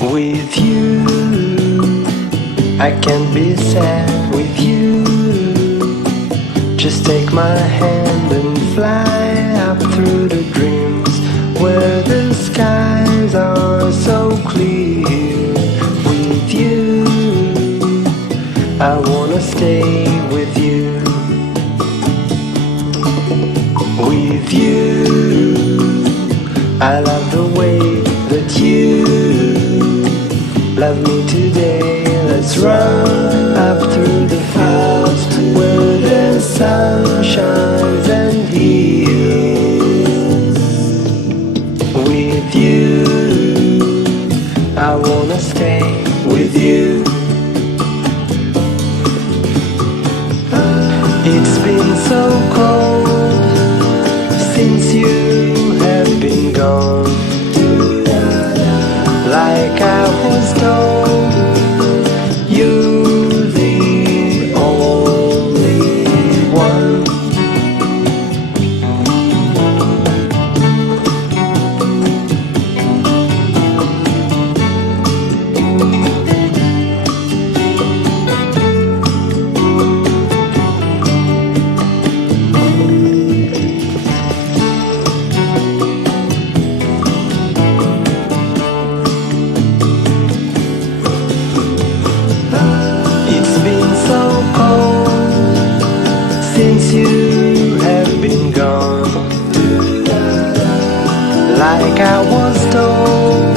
With you, I can't be sad with you. Just take my hand and fly up through the dreams where the skies are so clear. With you, I wanna stay with you. With you, I love the way that you love me today. Let's run up through the fields where the sun shines and heals. With you, I wanna stay with you. It's been so cold since you have been gone. Like I was told, you're the only one. Since you have been gone, like I was told,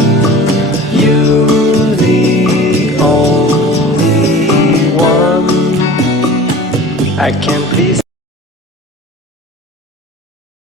you're the only one. I can't